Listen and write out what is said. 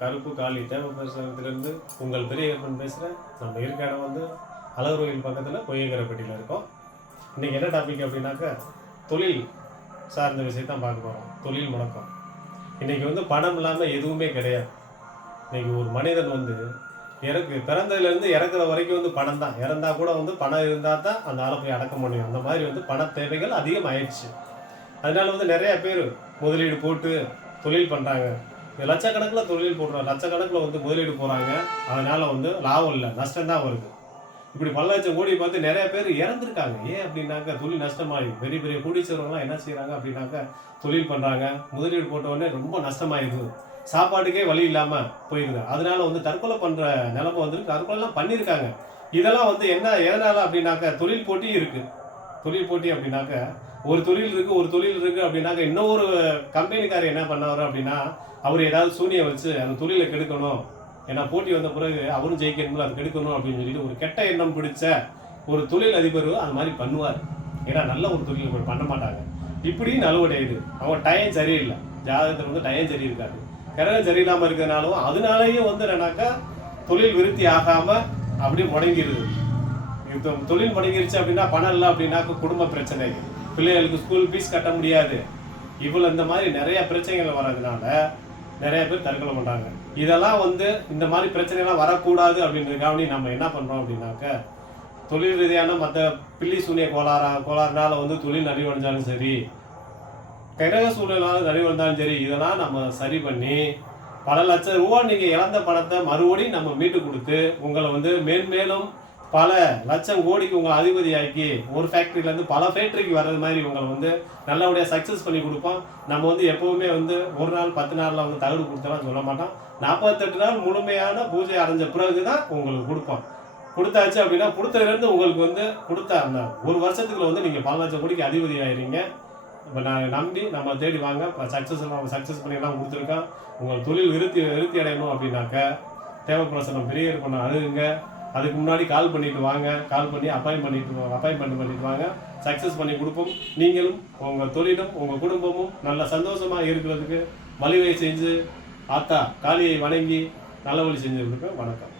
கருப்பு காளி தேவபரிசனத்திலிருந்து உங்கள் பெரியப்பன் பேசுகிறேன் நம்ம இருக்க இடம் வந்து அழகரோயில் பக்கத்தில் பொய்யகரப்பட்டியில் இருக்கோம். இன்றைக்கி என்ன டாபிக் அப்படின்னாக்கா தொழில் சார்ந்த விஷயத்தான் பார்க்க போகிறோம் தொழில் முடக்கம். இன்றைக்கி வந்து பணம் இல்லாமல் எதுவுமே கிடையாது. இன்றைக்கி ஒரு மனிதன் வந்து இறக்கு பிறந்ததுலேருந்து இறக்குற வரைக்கும் வந்து பணம் தான். இறந்தா கூட வந்து பணம் இருந்தால் தான் அந்த ஆளை போய் அடக்க முடியும் அந்த மாதிரி வந்து பண தேவைகள் அதிகமாயிடுச்சு அதனால வந்து நிறைய பேர் முதலீடு போட்டு தொழில் பண்ணுறாங்க லட்சக்கணக்கில் தொழில் போடுறாங்க லட்சக்கணக்கில் வந்து முதலீடு போகிறாங்க அதனால் வந்து லாபம் இல்லை நஷ்டம் தான் வருது. இப்படி பல லட்சம் கோடி பார்த்து நிறைய பேர் இறந்துருக்காங்க. ஏன் அப்படின்னாக்கா தொழில் நஷ்டமாயி பெரிய பெரிய குடிச்சவர்கள்லாம் என்ன செய்கிறாங்க அப்படின்னாக்கா தொழில் பண்ணுறாங்க முதலீடு போட்டவுடனே ரொம்ப நஷ்டமாயிருது சாப்பாட்டுக்கே வழி இல்லாமல் போயிருது. அதனால வந்து தற்கொலை பண்ணுற நிலைமை வந்து தற்கொலைலாம் பண்ணியிருக்காங்க. இதெல்லாம் வந்து என்ன எதனால் அப்படின்னாக்கா தொழில் போட்டி இருக்குது தொழில் போட்டி அப்படின்னாக்கா ஒரு தொழில் இருக்கு ஒரு தொழில் இருக்கு அப்படின்னாக்கா இன்னொரு கம்பெனிக்காரர் என்ன பண்ணாரு அப்படின்னா அவர் ஏதாவது சூனியம் வச்சு அந்த தொழிலை கெடுக்கணும். ஏன்னா போட்டி வந்த பிறகு அவரும் ஜெயிக்கணும்ல அது கெடுக்கணும் அப்படின்னு சொல்லிட்டு ஒரு கெட்ட எண்ணம் பிடிச்ச ஒரு தொழில் அதிபர் அந்த மாதிரி பண்ணுவார். ஏன்னா நல்ல ஒரு தொழில் பண்ண மாட்டாங்க. இப்படியும் நலவடையுது அவங்க டயம் சரியில்லை. ஜாதகத்தில் வந்து டயம் சரி இருக்காது கிரகம் சரியில்லாமல் இருக்கிறதுனாலும் அதனாலேயும் வந்து என்னன்னாக்கா தொழில் விருத்தி ஆகாமல் அப்படியே முடங்கிடுது. இப்போ தொழில் முடங்கிருச்சு அப்படின்னா பணம் இல்லை அப்படின்னாக்க குடும்ப பிரச்சனை. பிள்ளைகளுக்கு ஸ்கூல் ஃபீஸ் கட்ட முடியாது. இவ்வளோ இந்த மாதிரி நிறைய பிரச்சனைகள் வர்றதுனால நிறைய பேர் தற்கொலை பண்ணுறாங்க இதெல்லாம் வந்து இந்த மாதிரி பிரச்சனைலாம் வரக்கூடாது அப்படின்றதுக்காக நம்ம என்ன பண்ணுறோம் அப்படின்னாக்க தொழில் ரீதியான மற்ற பில்லி சூனிய கோளாறா கோளாறுனால வந்து தொழில் நலிவடைஞ்சாலும் சரி கிரக சூழ்நிலால நலிவடைந்தாலும் சரி இதெல்லாம் நம்ம சரி பண்ணி பல லட்சம் ரூபா நீங்கள் இழந்த பணத்தை மறுபடியும் நம்ம மீட்டு கொடுத்து உங்களை வந்து மேன்மேலும் பல லட்சம் கோடிக்கு உங்களை அதிபதியாக்கி ஒரு ஃபேக்ட்ரியிலேருந்து பல ஃபேக்ட்ரிக்கு வர்றது மாதிரி உங்களை வந்து நல்லபடியாக சக்ஸஸ் பண்ணி கொடுப்போம். நம்ம வந்து எப்போவுமே வந்து ஒரு நாள் பத்து நாளில் வந்து தகடு கொடுத்தலாம் சொல்ல மாட்டோம். நாற்பத்தெட்டு நாள் முழுமையான பூஜை அடைஞ்ச பிறகு தான் உங்களுக்கு கொடுப்போம். கொடுத்தாச்சு அப்படின்னா கொடுத்ததுலேருந்து உங்களுக்கு வந்து கொடுத்த அந்த ஒரு வருஷத்துக்குள்ள வந்து நீங்கள் பல லட்சம் கோடிக்கு அதிபதி ஆயிடுறீங்க இப்போ நான் நம்பி நம்ம தேடி வாங்க. சக்ஸஸ் நம்ம சக்ஸஸ் பண்ணிலாம் கொடுத்துருக்கோம். உங்கள் தொழில் விருத்தி விருத்தி அடையணும் அப்படின்னாக்க தேவைப்பிரசனம் பெரிய பண்ண அழுகுங்க. அதுக்கு முன்னாடி கால் பண்ணிட்டு வாங்க கால் பண்ணி அப்பாயின் பண்ணிட்டு அப்பாயின்மெண்ட் பண்ணிட்டு வாங்க. சக்ஸஸ் பண்ணி கொடுப்போம். நீங்களும் உங்கள் தொழிலும் உங்கள் குடும்பமும் நல்ல சந்தோஷமாக இருக்கிறதுக்கு வழிவகை செஞ்சு ஆத்தா காளியை வணங்கி நல்ல வழி செஞ்சு கொடுக்க வணக்கம்.